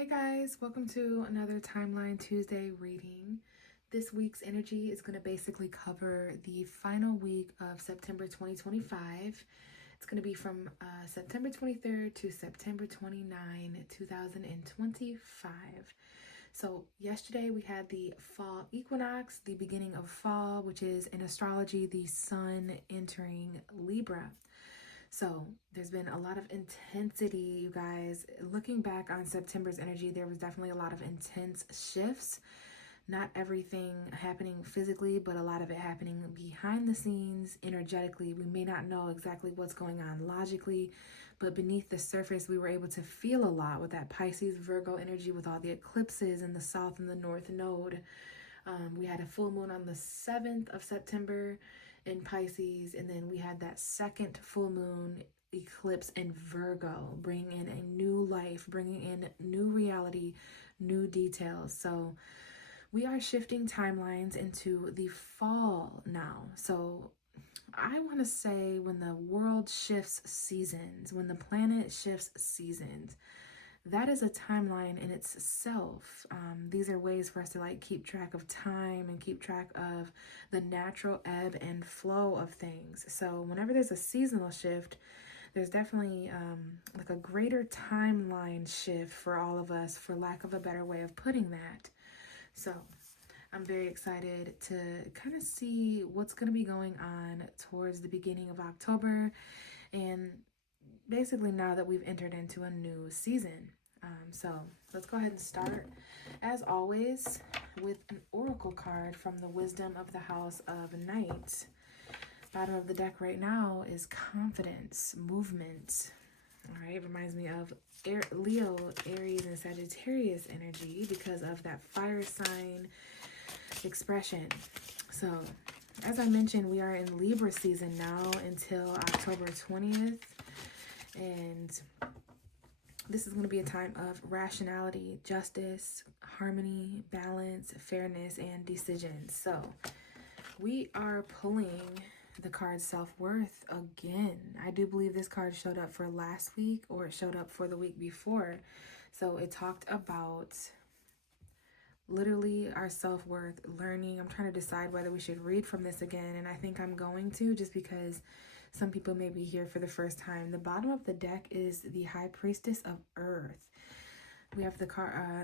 Hi guys, welcome to another Timeline Tuesday reading. This week's energy is going to basically cover the final week of September 2025. It's going to be from September 23rd to September 29, 2025. So yesterday we had the fall equinox, the beginning of fall, which is in astrology the sun entering Libra. So there's been a lot of intensity, you guys. Looking back on September's energy, there was definitely a lot of intense shifts. Not everything happening physically, but a lot of it happening behind the scenes, energetically. We may not know exactly what's going on logically, but beneath the surface, we were able to feel a lot with that Pisces Virgo energy, with all the eclipses in the south and the north node. We had a full moon on the 7th of September in Pisces, and then we had that second full moon eclipse in Virgo, bringing in a new life, bringing in new reality, new details. So we are shifting timelines into the fall now. So I want to say when the world shifts seasons, when the planet shifts seasons, that is a timeline in itself. These are ways for us to keep track of time and keep track of the natural ebb and flow of things. So whenever there's a seasonal shift, there's definitely a greater timeline shift for all of us, for lack of a better way of putting that. So I'm very excited to kind of see what's going to be going on towards the beginning of October, and basically now that we've entered into a new season. So let's go ahead and start, as always, with an oracle card from the wisdom of the house of Night. Bottom of the deck right now is confidence, movement. All right, it reminds me of Leo, Aries, and Sagittarius energy because of that fire sign expression. So as I mentioned, we are in Libra season now until October 20th. And this is going to be a time of rationality, justice, harmony, balance, fairness, and decisions. So we are pulling the card self-worth again. I do believe this card showed up for last week, or it showed up for the week before. So it talked about literally our self-worth, learning. I'm trying to decide whether we should read from this again, and I think I'm going to, just because some people may be here for the first time. The bottom of the deck is the High Priestess of Earth. We have the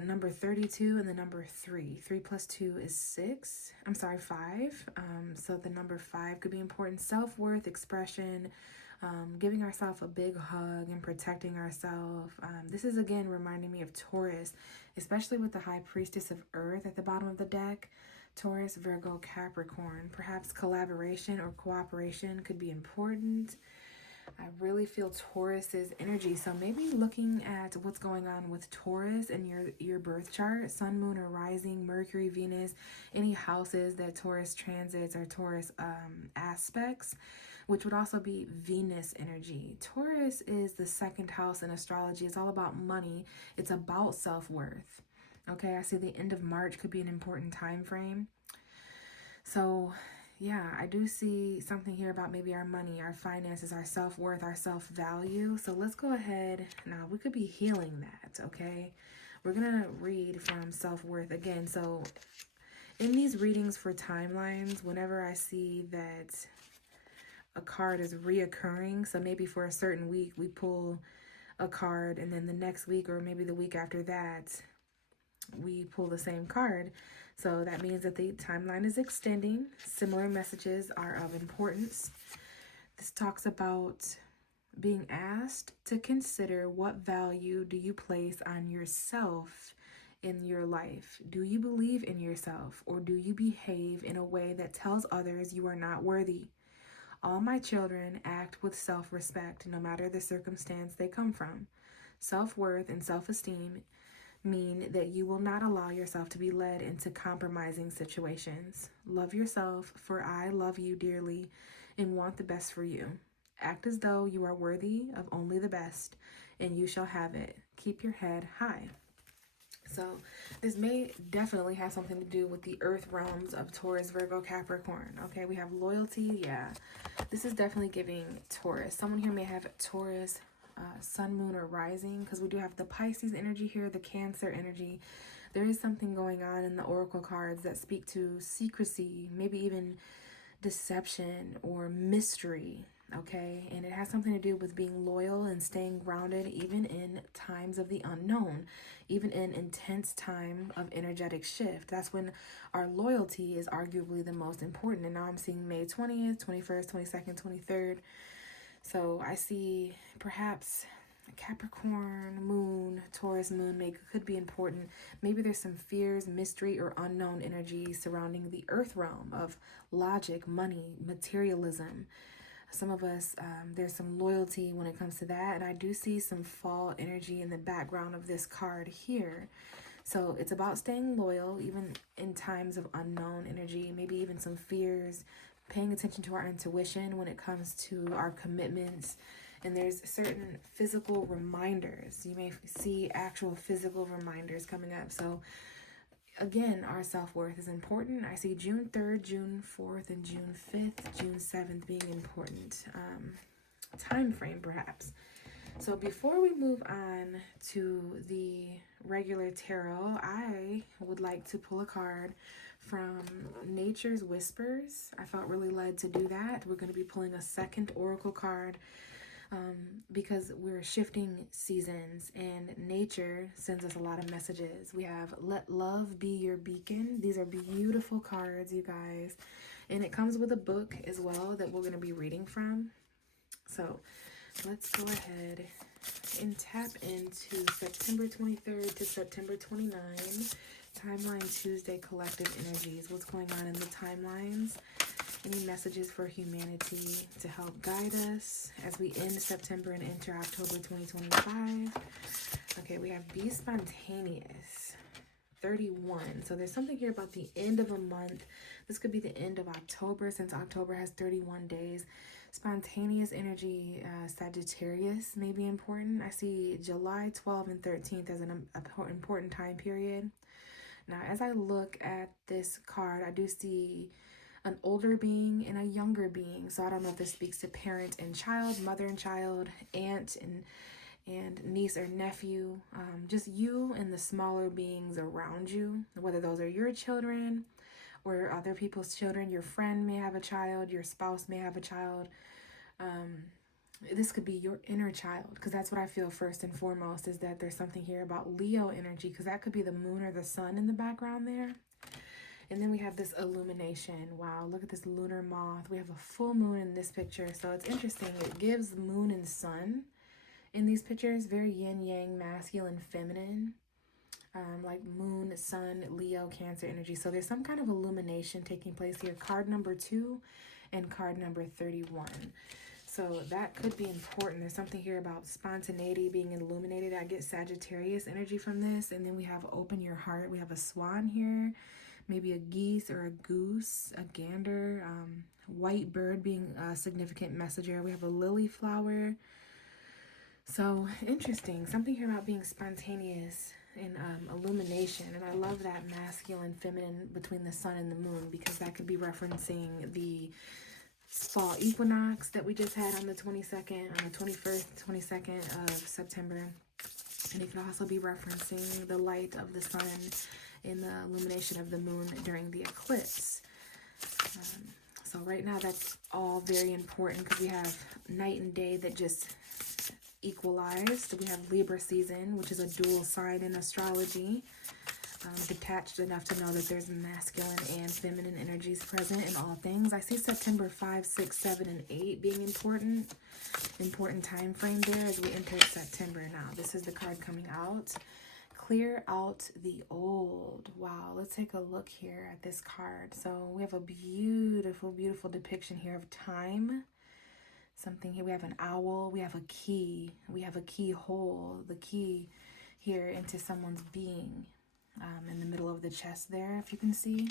number 32 and the number 3. 3 plus 2 is 6. I'm sorry, 5. So the number 5 could be important. Self-worth, expression, giving ourselves a big hug and protecting ourselves. This is, again, reminding me of Taurus, especially with the High Priestess of Earth at the bottom of the deck. Taurus, Virgo, Capricorn. Perhaps collaboration or cooperation could be important. I really feel Taurus's energy. So maybe looking at what's going on with Taurus in your birth chart, sun, moon, or rising, Mercury, Venus, any houses that Taurus transits or Taurus aspects, which would also be Venus energy. Taurus is the second house in astrology. It's all about money. It's about self-worth. Okay, I see the end of March could be an important time frame. So yeah, I do see something here about maybe our money, our finances, our self-worth, our self-value. So let's go ahead. Now, we could be healing that, okay? We're going to read from self-worth again. So in these readings for timelines, whenever I see that a card is reoccurring, so maybe for a certain week we pull a card, and then the next week or maybe the week after that we pull the same card. So that means that the timeline is extending. Similar messages are of importance. This talks about being asked to consider what value do you place on yourself in your life. Do you believe in yourself, or do you behave in a way that tells others you are not worthy? All my children act with self-respect, no matter the circumstance they come from. Self-worth and self-esteem mean that you will not allow yourself to be led into compromising situations. Love yourself, for I love you dearly and want the best for you. Act as though you are worthy of only the best, and you shall have it. Keep your head high. So this may definitely have something to do with the earth realms of Taurus, Virgo, Capricorn. Okay, we have loyalty. Yeah, this is definitely giving Taurus. Someone here may have Taurus, sun, moon, or rising, because we do have the Pisces energy here, the Cancer energy. There is something going on in the oracle cards that speak to secrecy, maybe even deception or mystery, okay? And it has something to do with being loyal and staying grounded even in times of the unknown, even in intense time of energetic shift. That's when our loyalty is arguably the most important. And now I'm seeing May 20th, 21st, 22nd, 23rd. So I see perhaps Capricorn moon, Taurus moon could be important. Maybe there's some fears, mystery, or unknown energy surrounding the earth realm of logic, money, materialism. Some of us, there's some loyalty when it comes to that. And I do see some fall energy in the background of this card here. So it's about staying loyal, even in times of unknown energy, maybe even some fears, paying attention to our intuition when it comes to our commitments. And there's certain physical reminders. You may see actual physical reminders coming up. So again, our self-worth is important. I see June 3rd, June 4th, and June 5th, June 7th being important. Time frame, perhaps. So before we move on to the regular tarot, I would like to pull a card from Nature's Whispers. I felt really led to do that. We're going to be pulling a second oracle card because we're shifting seasons and nature sends us a lot of messages. We have Let Love Be Your Beacon. These are beautiful cards, you guys. And it comes with a book as well that we're going to be reading from. So let's go ahead and tap into September 23rd to September 29th. Timeline Tuesday collective energies. What's going on in the timelines? Any messages for humanity to help guide us as we end September and enter October 2025? Okay, we have Be Spontaneous. 31. So there's something here about the end of a month. This could be the end of October, since October has 31 days. Spontaneous energy, Sagittarius may be important. I see July 12th and 13th as an important time period. Now, as I look at this card, I do see an older being and a younger being. So I don't know if this speaks to parent and child, mother and child, aunt and niece or nephew. Just you and the smaller beings around you, whether those are your children or other people's children. Your friend may have a child, your spouse may have a child. This could be your inner child, because that's what I feel first and foremost, is that there's something here about Leo energy, because that could be the moon or the sun in the background there. And then we have this illumination. Wow, look at this lunar moth. We have a full moon in this picture. So it's interesting. It gives moon and sun in these pictures. Very yin, yang, masculine, feminine. Like moon, sun, Leo, Cancer energy. So there's some kind of illumination taking place here. Card number 2 and card number 31. So that could be important. There's something here about spontaneity, being illuminated. I get Sagittarius energy from this. And then we have open your heart. We have a swan here. Maybe a geese or a goose, a gander, white bird being a significant messenger. We have a lily flower. So interesting. Something here about being spontaneous and illumination. And I love that masculine, feminine between the sun and the moon, because that could be referencing the fall equinox that we just had on the 22nd, on the 21st, 22nd of September. And it could also be referencing the light of the sun in the illumination of the moon during the eclipse. So right now that's all very important, because we have night and day that just equalized. We have Libra season, which is a dual sign in astrology. Detached enough to know that there's masculine and feminine energies present in all things. I see September 5, 6, 7, and 8 being important time frame there as we enter September. Now, this is the card coming out. Clear out the old. Wow, let's take a look here at this card. So we have a beautiful, beautiful depiction here of time. Something here, we have an owl, we have a key, we have a keyhole, the key here into someone's being. In the middle of the chest there, if you can see.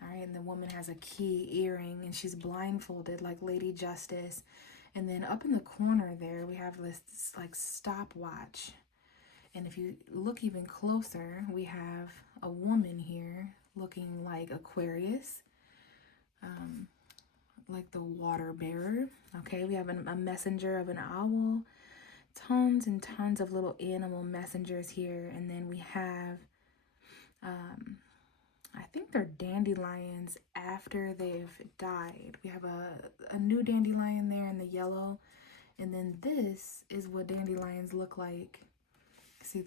All right, and the woman has a key earring, and she's blindfolded like Lady Justice. And then up in the corner there, we have this like stopwatch. And if you look even closer, we have a woman here looking like Aquarius, like the water bearer. Okay, we have a messenger of an owl. tons and tons of little animal messengers here. And then we have, I think they're dandelions after they've died. We have a new dandelion there in the yellow. And then this is what dandelions look like. See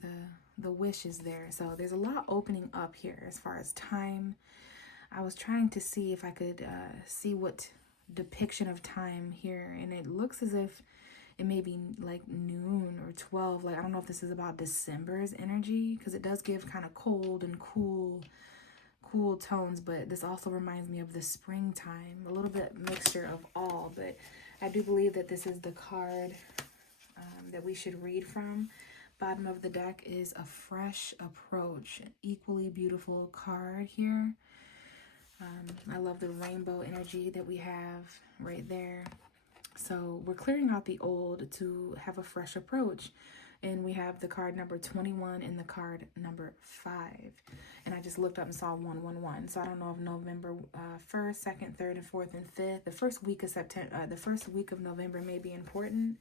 the wish is there. So there's a lot opening up here as far as time. I was trying to see if I could see what depiction of time here. And it looks as if it may be like noon or 12. Like, I don't know if this is about December's energy, because it does give kind of cold and cool tones, but this also reminds me of the springtime, a little bit mixture of all. But I do believe that this is the card that we should read from. Bottom of the deck is a fresh approach, an equally beautiful card here. I love the rainbow energy that we have right there. So we're clearing out the old to have a fresh approach. And we have the card number 21 and the card number 5. And I just looked up and saw 111. So I don't know if November 1st, 2nd, 3rd, and 4th, and 5th. The first week of September, the first week of November may be important.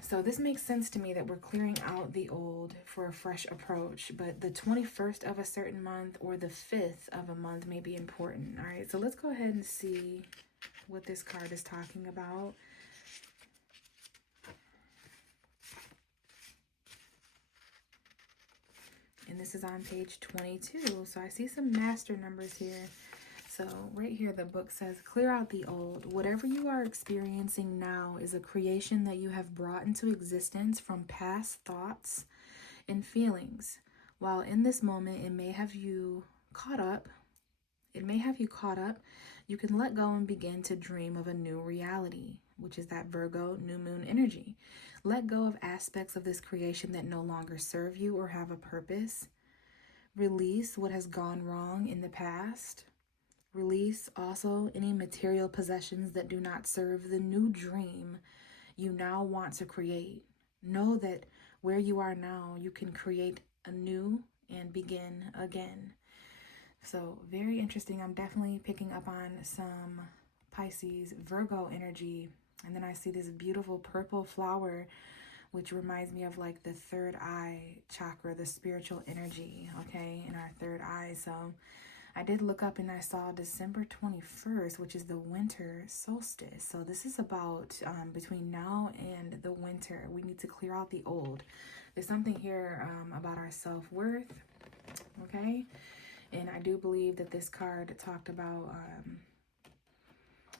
So this makes sense to me that we're clearing out the old for a fresh approach. But the 21st of a certain month or the 5th of a month may be important. All right, so let's go ahead and see what this card is talking about. And this is on page 22. So I see some master numbers here. So right here, the book says, clear out the old. Whatever you are experiencing now is a creation that you have brought into existence from past thoughts and feelings. While in this moment, it may have you caught up. You can let go and begin to dream of a new reality, which is that Virgo new moon energy. Let go of aspects of this creation that no longer serve you or have a purpose. Release what has gone wrong in the past. Release also any material possessions that do not serve the new dream you now want to create. Know that where you are now, you can create anew and begin again. So very interesting. I'm definitely picking up on some Pisces, Virgo energy. And then I see this beautiful purple flower, which reminds me of like the third eye chakra, the spiritual energy, okay, in our third eye. So I did look up and I saw December 21st, which is the winter solstice. So this is about between now and the winter. We need to clear out the old. There's something here about our self-worth, okay? And I do believe that this card talked about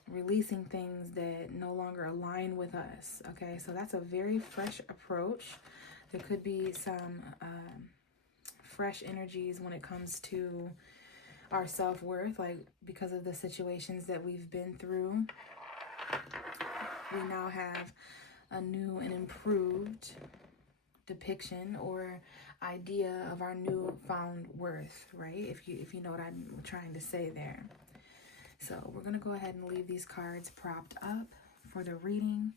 releasing things that no longer align with us, okay? So that's a very fresh approach. There could be some fresh energies when it comes to our self-worth, like because of the situations that we've been through. We now have a new and improved depiction or idea of our newfound worth, right? If you know what I'm trying to say there. So we're going to go ahead and leave these cards propped up for the reading.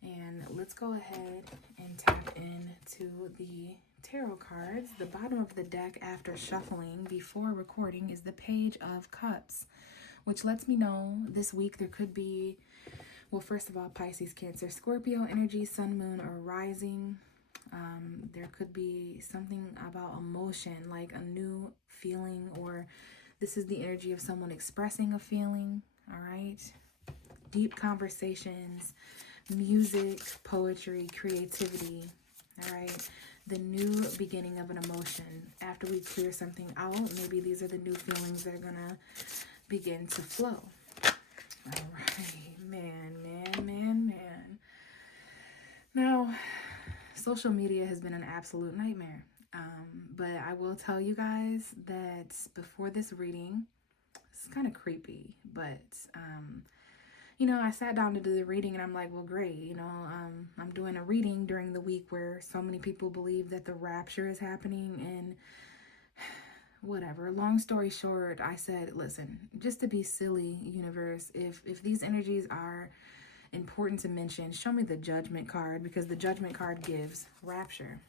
And let's go ahead and tap into the tarot cards. The bottom of the deck after shuffling before recording is the Page of Cups, which lets me know this week there could be, well, first of all, Pisces, Cancer, Scorpio energy, sun, moon, or rising. There could be something about emotion, like a new feeling, or this is the energy of someone expressing a feeling, all right? Deep conversations, music, poetry, creativity, all right? The new beginning of an emotion. After we clear something out, maybe these are the new feelings that are gonna begin to flow. All right, man. Now, social media has been an absolute nightmare. But I will tell you guys that before this reading, it's kind of creepy, but you know, I sat down to do the reading and I'm like, well, great, you know, I'm doing a reading during the week where so many people believe that the rapture is happening and whatever. Long story short, I said, listen, just to be silly, universe, if these energies are important to mention, show me the Judgment card, because the Judgment card gives rapture.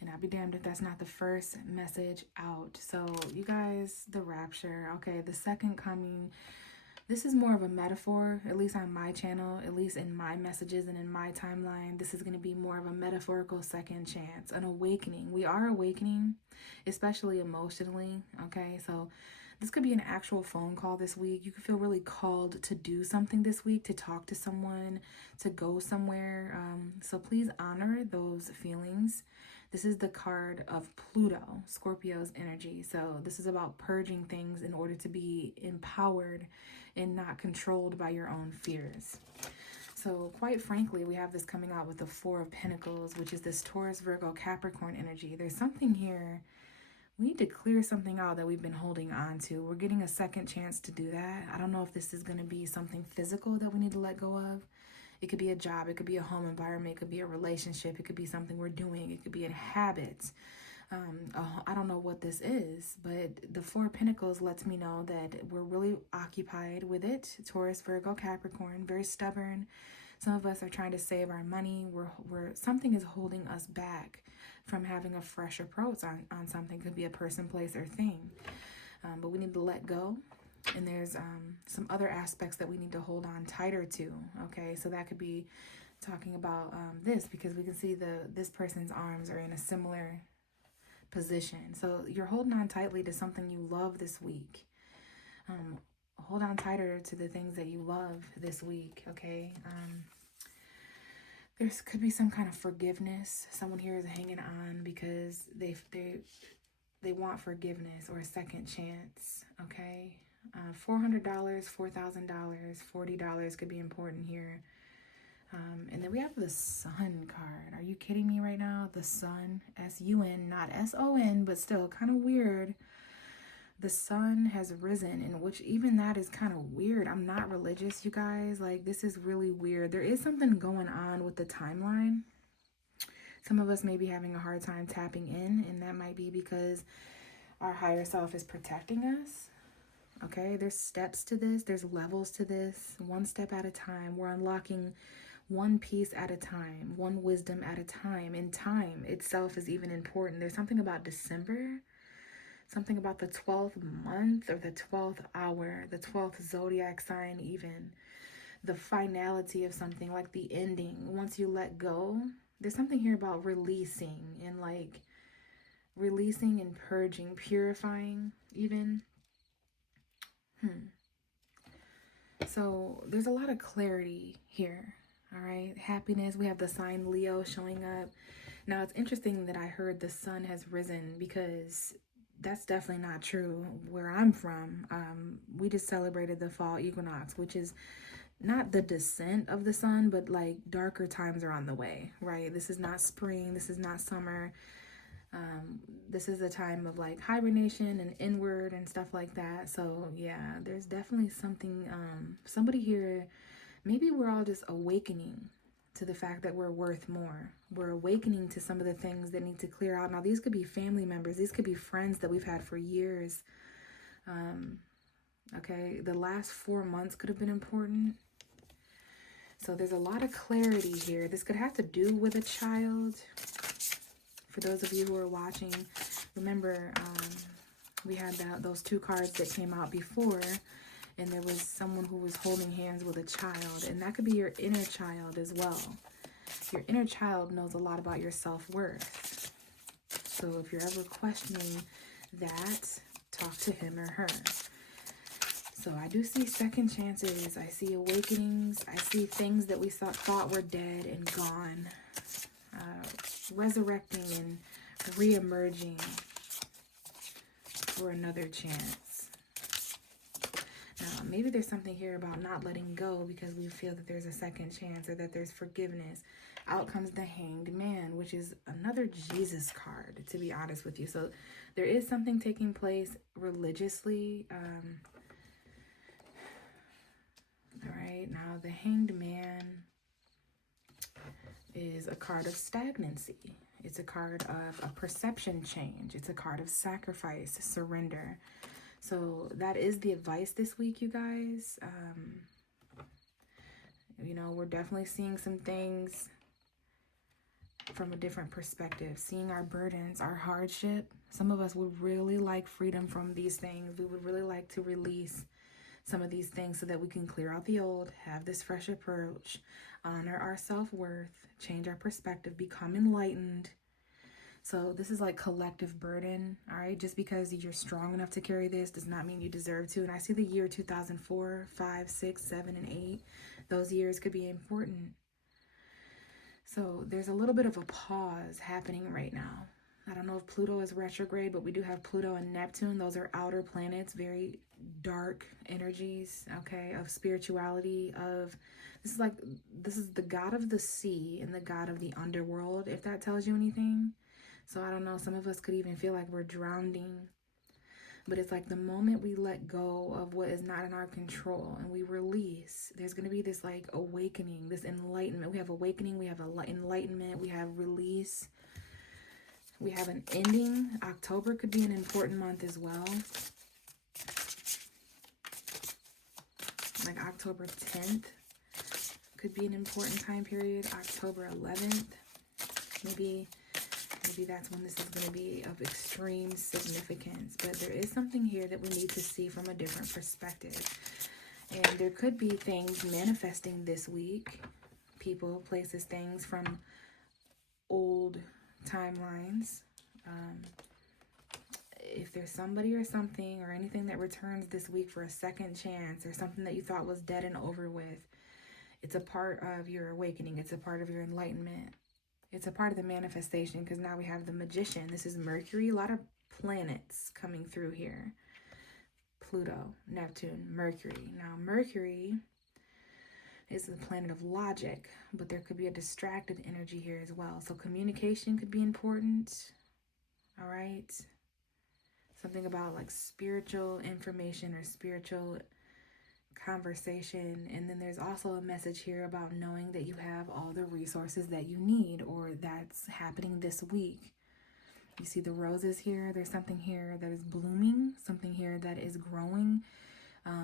And I'll be damned if that's not the first message out. So you guys, the rapture, okay, the second coming, This is more of a metaphor, at least on my channel, at least in my messages and in my timeline. This is going to be more of a metaphorical second chance, an awakening. We are awakening, especially emotionally, okay? So this could be an actual phone call this week. You could feel really called to do something this week, to talk to someone, to go somewhere. So please honor those feelings. This is the card of Pluto, Scorpio's energy. So this is about purging things in order to be empowered and not controlled by your own fears. So quite frankly, we have this coming out with the Four of Pentacles, which is this Taurus, Virgo, Capricorn energy. There's something here. We need to clear something out that we've been holding on to. We're getting a second chance to do that. I don't know if this is going to be something physical that we need to let go of. It could be a job. It could be a home environment. It could be a relationship. It could be something we're doing. It could be a habit. I don't know what this is, but the Four of Pentacles lets me know that we're really occupied with it. Taurus, Virgo, Capricorn, very stubborn. Some of us are trying to save our money. Something is holding us back from having a fresh approach on something. It could be a person, place, or thing. But we need to let go. And there's some other aspects that we need to hold on tighter to. Okay, so that could be talking about this, because we can see this person's arms are in a similar position. So you're holding on tightly to something you love this week. Hold on tighter to the things that you love this week. Okay. There could be some kind of forgiveness. Someone here is hanging on because they want forgiveness or a second chance. Okay. $400, $4,000, $40 could be important here. And then we have the Sun card. Are you kidding me right now? The Sun, S-U-N, not S-O-N, but still kind of weird. The sun has risen, in which even that is kind of weird. I'm not religious, you guys. Like, this is really weird. There is something going on with the timeline. Some of us may be having a hard time tapping in, and that might be because our higher self is protecting us. Okay, there's steps to this. There's levels to this. One step at a time. We're unlocking one piece at a time, one wisdom at a time. And time itself is even important. There's something about December, something about the 12th month or the 12th hour, the 12th zodiac sign even. The finality of something, like the ending. Once you let go, there's something here about releasing and like releasing and purging, purifying even. So there's a lot of clarity here. All right. Happiness. We have the sign Leo showing up. Now it's interesting that I heard the sun has risen, because that's definitely not true where I'm from. We just celebrated the fall equinox, which is not the descent of the sun, but like darker times are on the way, right? This is not spring. This is not summer. This is a time of like hibernation and inward and stuff like that. So yeah, there's definitely something, somebody here, maybe we're all just awakening to the fact that we're worth more. We're awakening to some of the things that need to clear out. Now, these could be family members. These could be friends that we've had for years. Okay, the last 4 months could have been important. So there's a lot of clarity here. This could have to do with a child. For those of you who are watching, remember we had those two cards that came out before, and there was someone who was holding hands with a child, and that could be your inner child as well. Your inner child knows a lot about your self-worth. So if you're ever questioning that, talk to him or her. So I do see second chances. I see awakenings. I see things that we thought were dead and gone. Resurrecting and re-emerging for another chance. Now, maybe there's something here about not letting go because we feel that there's a second chance or that there's forgiveness. Out comes the Hanged Man, which is another Jesus card, to be honest with you. So there is something taking place religiously. All right, now the Hanged Man is a card of stagnancy. It's a card of a perception change. It's a card of sacrifice, surrender. So that is the advice this week, you guys. You know, we're definitely seeing some things from a different perspective, seeing our burdens, our hardship. Some of us would really like freedom from these things. We would really like to release some of these things so that we can clear out the old, have this fresh approach, honor our self-worth, change our perspective, become enlightened. So this is like collective burden, all right? Just because you're strong enough to carry this does not mean you deserve to. And I see the year 2004, 5, 6, 7, and 8. Those years could be important. So there's a little bit of a pause happening right now. I don't know if Pluto is retrograde, but we do have Pluto and Neptune. Those are outer planets, very dark energies, okay, of spirituality, of this is the god of the sea and the god of the underworld, if that tells you anything. So I don't know, some of us could even feel like we're drowning. But it's like the moment we let go of what is not in our control and we release, there's going to be this like awakening, this enlightenment. We have awakening, we have enlightenment, we have release. We have an ending. October could be an important month as well. Like October 10th could be an important time period. October 11th, maybe that's when this is going to be of extreme significance. But there is something here that we need to see from a different perspective. And there could be things manifesting this week. People, places, things from old timelines. If there's somebody or something or anything that returns this week for a second chance, or something that you thought was dead and over with, it's a part of your awakening. It's a part of your enlightenment. It's a part of the manifestation, because now we have the Magician. This is Mercury. A lot of planets coming through here. Pluto, Neptune, Mercury. Now, Mercury is the planet of logic, but there could be a distracted energy here as well. So communication could be important. All right. Something about like spiritual information or spiritual conversation. And then there's also a message here about knowing that you have all the resources that you need, or that's happening this week. You see the roses here. There's something here that is blooming, something here that is growing.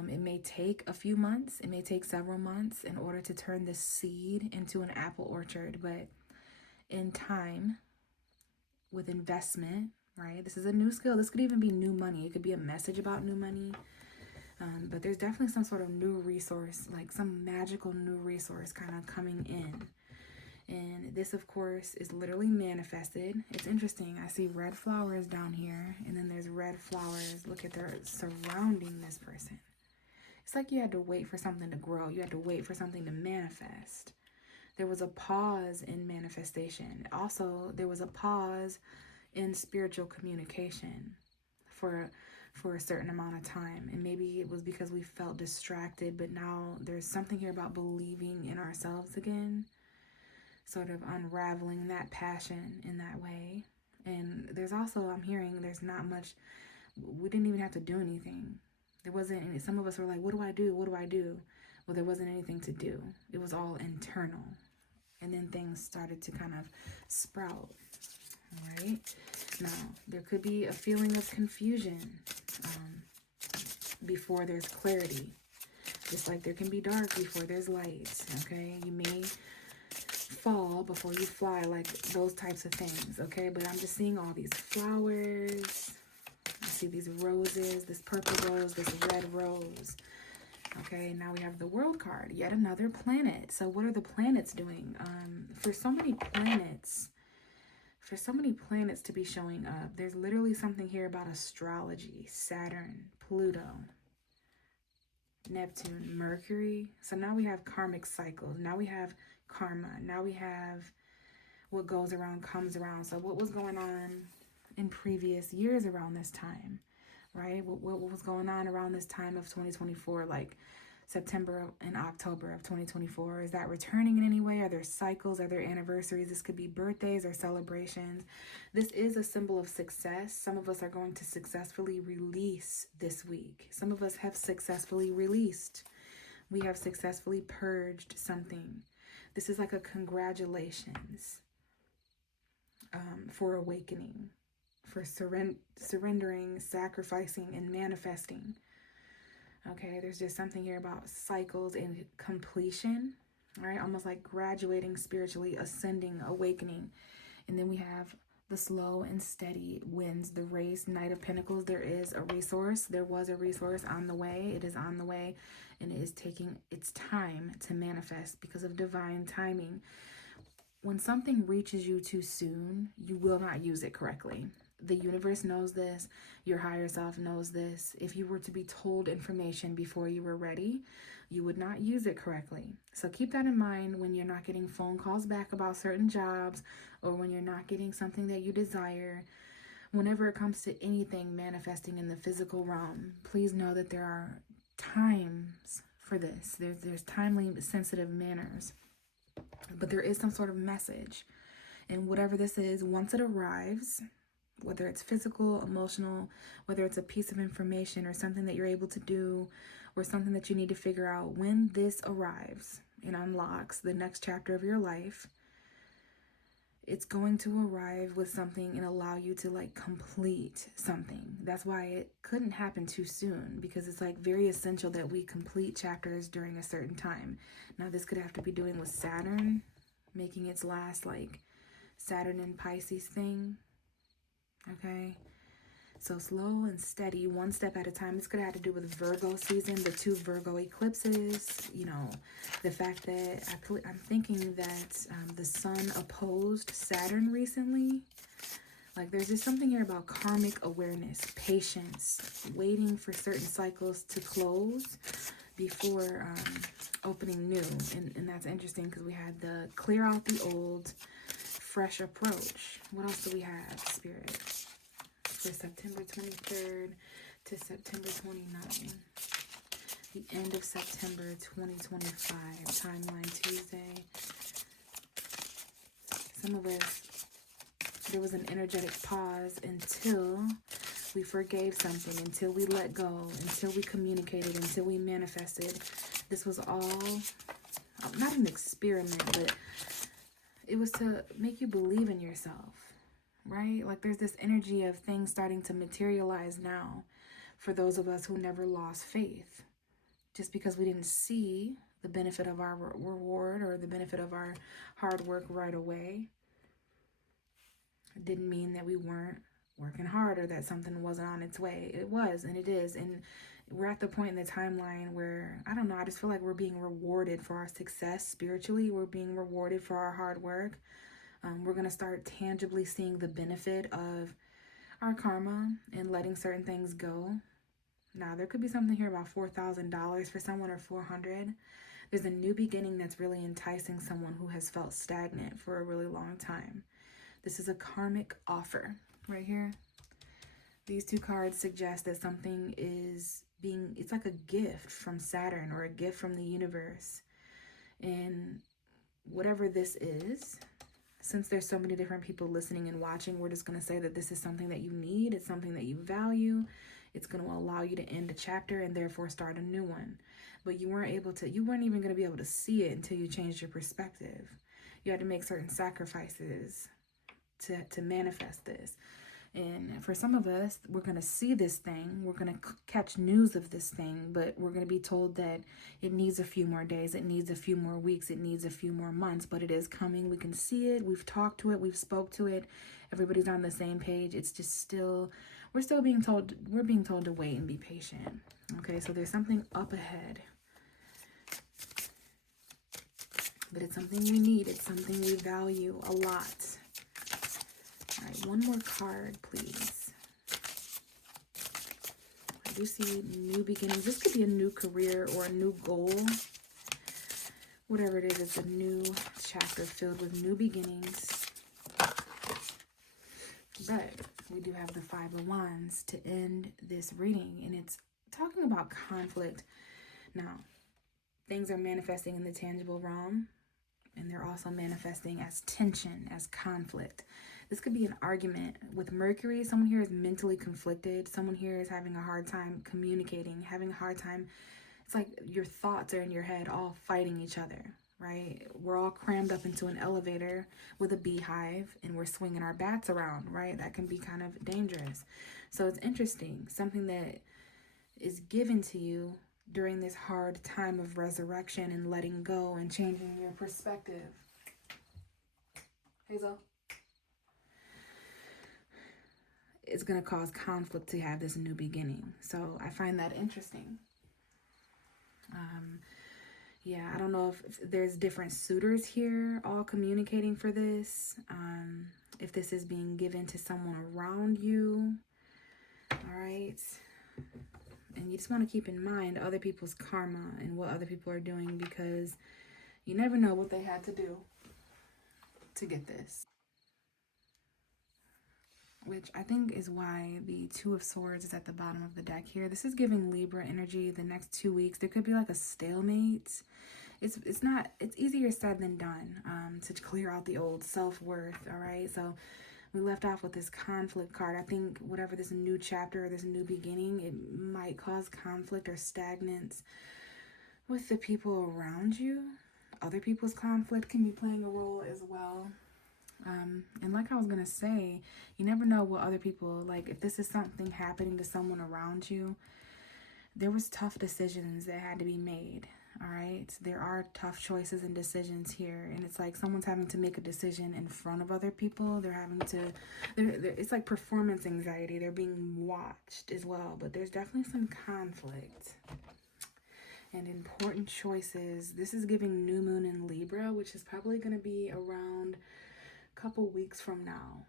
It may take a few months, it may take several months in order to turn this seed into an apple orchard, but in time, with investment, right? This is a new skill. This could even be new money. It could be a message about new money. But there's definitely some sort of new resource, like some magical new resource kind of coming in. And this, of course, is literally manifested. It's interesting. I see red flowers down here, and then there's red flowers. Look at, they're surrounding this person. It's like you had to wait for something to grow. You had to wait for something to manifest. There was a pause in manifestation. Also, there was a pause in spiritual communication for a certain amount of time. And maybe it was because we felt distracted, but now there's something here about believing in ourselves again, sort of unraveling that passion in that way. And there's also, I'm hearing there's not much, we didn't even have to do anything. There wasn't any, some of us were like, what do I do? What do I do? Well, there wasn't anything to do. It was all internal. And then things started to kind of sprout. All right. Now, there could be a feeling of confusion before there's clarity. Just like there can be dark before there's light. Okay. You may fall before you fly, like those types of things. Okay. But I'm just seeing all these flowers. I see these roses, this purple rose, this red rose. Okay, now we have the World card, yet another planet. So what are the planets doing? For so many planets to be showing up, there's literally something here about astrology, Saturn, Pluto, Neptune, Mercury. So now we have karmic cycles. Now we have karma. Now we have what goes around comes around. So what was going on in previous years around this time, right? What was going on around this time of 2024, like September and October of 2024? Is that returning in any way? Are there cycles? Are there anniversaries? This could be birthdays or celebrations. This is a symbol of success. Some of us are going to successfully release this week. Some of us have successfully released. We have successfully purged something. This is like a congratulations for awakening, for surrendering, sacrificing, and manifesting. Okay, there's just something here about cycles and completion, all right? Almost like graduating spiritually, ascending, awakening. And then we have The slow and steady wins the race. Knight of Pentacles, there is a resource. There was a resource on the way. It is on the way, and it is taking its time to manifest because of divine timing. When something reaches you too soon, you will not use it correctly. The universe knows this. Your higher self knows this. If you were to be told information before you were ready, you would not use it correctly. So keep that in mind when you're not getting phone calls back about certain jobs, or when you're not getting something that you desire. Whenever it comes to anything manifesting in the physical realm, please know that there are times for this. There's timely, sensitive manners. But there is some sort of message. And whatever this is, once it arrives, whether it's physical, emotional, whether it's a piece of information or something that you're able to do, or something that you need to figure out, when this arrives and unlocks the next chapter of your life, it's going to arrive with something and allow you to like complete something. That's why it couldn't happen too soon, because it's like very essential that we complete chapters during a certain time. Now this could have to be doing with Saturn, making its last like Saturn and Pisces thing. Okay, so slow and steady, one step at a time. This could have to do with Virgo season, the 2 Virgo eclipses, you know, the fact that I'm thinking that the sun opposed Saturn recently. Like there's just something here about karmic awareness, patience, waiting for certain cycles to close before opening new. And that's interesting because we had the clear out the old, fresh approach. What else do we have, Spirit? For September 23rd to September 29th. The end of September 2025. Timeline Tuesday. Some of us, there was an energetic pause until we forgave something, until we let go, until we communicated, until we manifested. This was all not an experiment, but it was to make you believe in yourself, right? Like there's this energy of things starting to materialize now for those of us who never lost faith. Just because we didn't see the benefit of our reward or the benefit of our hard work right away, it didn't mean that we weren't working hard or that something wasn't on its way. It was, and it is. And we're at the point in the timeline where, I don't know, I just feel like we're being rewarded for our success spiritually. We're being rewarded for our hard work. We're going to start tangibly seeing the benefit of our karma and letting certain things go. Now, there could be something here about $4,000 for someone, or $400. There's a new beginning that's really enticing someone who has felt stagnant for a really long time. This is a karmic offer right here. These 2 cards suggest that something is being, it's like a gift from Saturn or a gift from the universe. And whatever this is, since there's so many different people listening and watching, we're just going to say that this is something that you need. It's something that you value. It's going to allow you to end a chapter and therefore start a new one. But you weren't even going to be able to see it until you changed your perspective. You had to make certain sacrifices to manifest this. And for some of us, we're going to see this thing. We're going to catch news of this thing, but we're going to be told that it needs a few more days. It needs a few more weeks. It needs a few more months, but it is coming. We can see it. We've talked to it. We've spoke to it. Everybody's on the same page. It's just still, we're being told to wait and be patient. Okay, so there's something up ahead. But it's something we need. It's something we value a lot. All right, one more card, please. I do see new beginnings. This could be a new career or a new goal. Whatever it is, it's a new chapter filled with new beginnings. But we do have the 5 of Wands to end this reading, and it's talking about conflict. Now, things are manifesting in the tangible realm, and they're also manifesting as tension, as conflict. This could be an argument with Mercury. Someone here is mentally conflicted. Someone here is having a hard time communicating, having a hard time. It's like your thoughts are in your head all fighting each other, right? We're all crammed up into an elevator with a beehive and we're swinging our bats around, right? That can be kind of dangerous. So it's interesting. Something that is given to you during this hard time of resurrection and letting go and changing your perspective. Hazel. it's going to cause conflict to have this new beginning. So I find that interesting. Yeah, I don't know if there's different suitors here all communicating for this. If this is being given to someone around you. All right. And you just want to keep in mind other people's karma and what other people are doing, because you never know what they had to do to get this. Which I think is why the Two of Swords is at the bottom of the deck here. This is giving Libra energy the next 2 weeks. There could be like a stalemate. It's easier said than done to clear out the old self-worth, all right? So we left off with this conflict card. I think whatever this new chapter or this new beginning, it might cause conflict or stagnance with the people around you. Other people's conflict can be playing a role as well. And like I was going to say, you never know what other people, like if this is something happening to someone around you, there was tough decisions that had to be made. All right. There are tough choices and decisions here. And it's like someone's having to make a decision in front of other people. They're having to, it's like performance anxiety. They're being watched as well. But there's definitely some conflict and important choices. This is giving new moon in Libra, which is probably going to be around a couple weeks from now.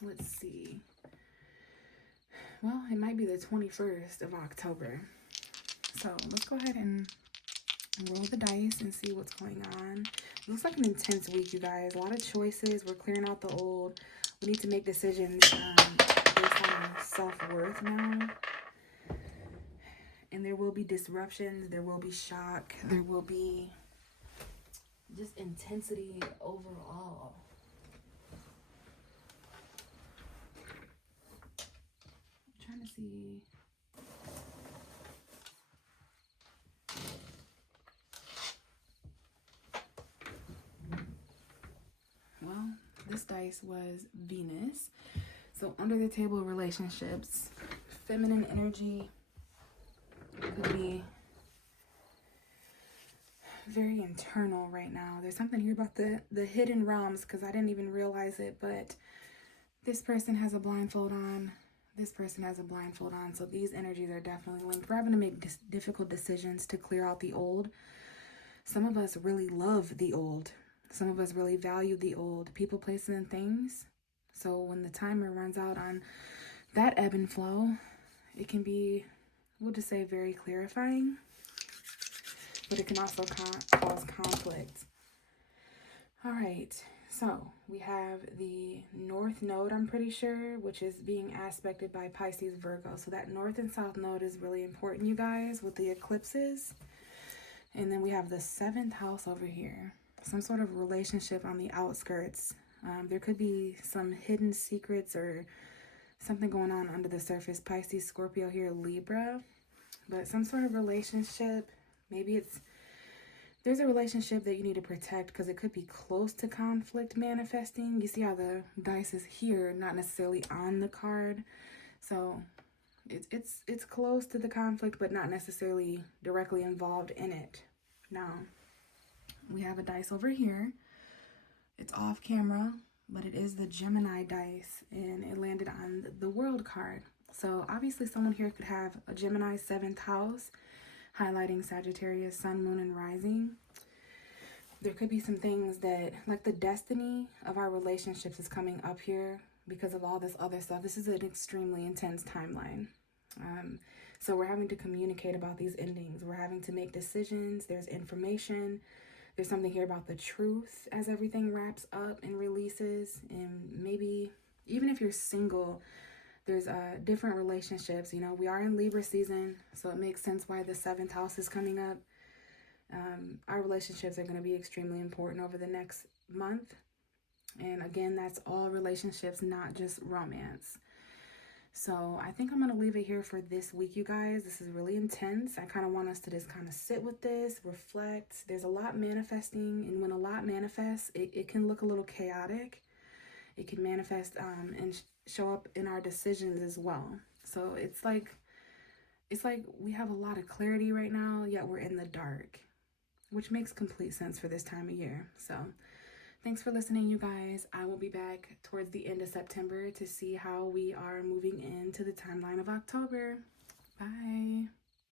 Let's see. Well, it might be the 21st of October. So let's go ahead and roll the dice and see what's going on. It looks like an intense week, you guys. A lot of choices. We're clearing out the old. We need to make decisions based on self-worth now. And there will be disruptions. There will be shock. There will be just intensity overall. I'm trying to see. Well, this dice was Venus. So under the table relationships, feminine energy could be very internal right now. There's something here about the hidden realms, because I didn't even realize it, but this person has a blindfold on. This person has a blindfold on. So these energies are definitely linked. We're having to make difficult decisions to clear out the old. Some of us really love the old. Some of us really value the old people, places, and things. So when the timer runs out on that ebb and flow, it can be, we'll just say, very clarifying. But it can also cause conflict. All right. So we have the North Node, I'm pretty sure, which is being aspected by Pisces, Virgo. So that North and South Node is really important, you guys, with the eclipses. And then we have the 7th house over here. Some sort of relationship on the outskirts. There could be some hidden secrets or something going on under the surface. Pisces, Scorpio here, Libra. But some sort of relationship. Maybe there's a relationship that you need to protect because it could be close to conflict manifesting. You see how the dice is here, not necessarily on the card. So it's close to the conflict, but not necessarily directly involved in it. Now, we have a dice over here. It's off camera, but it is the Gemini dice, and it landed on the World card. So obviously someone here could have a Gemini 7th house, highlighting Sagittarius, Sun, Moon, and Rising. There could be some things that, like the destiny of our relationships is coming up here because of all this other stuff. This is an extremely intense timeline. So we're having to communicate about these endings. We're having to make decisions. There's information. There's something here about the truth as everything wraps up and releases. And maybe even if you're single, there's different relationships. You know, we are in Libra season, so it makes sense why the 7th house is coming up. Our relationships are going to be extremely important over the next month. And again, that's all relationships, not just romance. So I think I'm going to leave it here for this week, you guys. This is really intense. I kind of want us to just kind of sit with this, reflect. There's a lot manifesting, and when a lot manifests, it can look a little chaotic. It can manifest and show up in our decisions as well. So it's like we have a lot of clarity right now, yet we're in the dark, which makes complete sense for this time of year. So Thanks for listening, you guys. I will be back towards the end of September to see how we are moving into the timeline of October. Bye.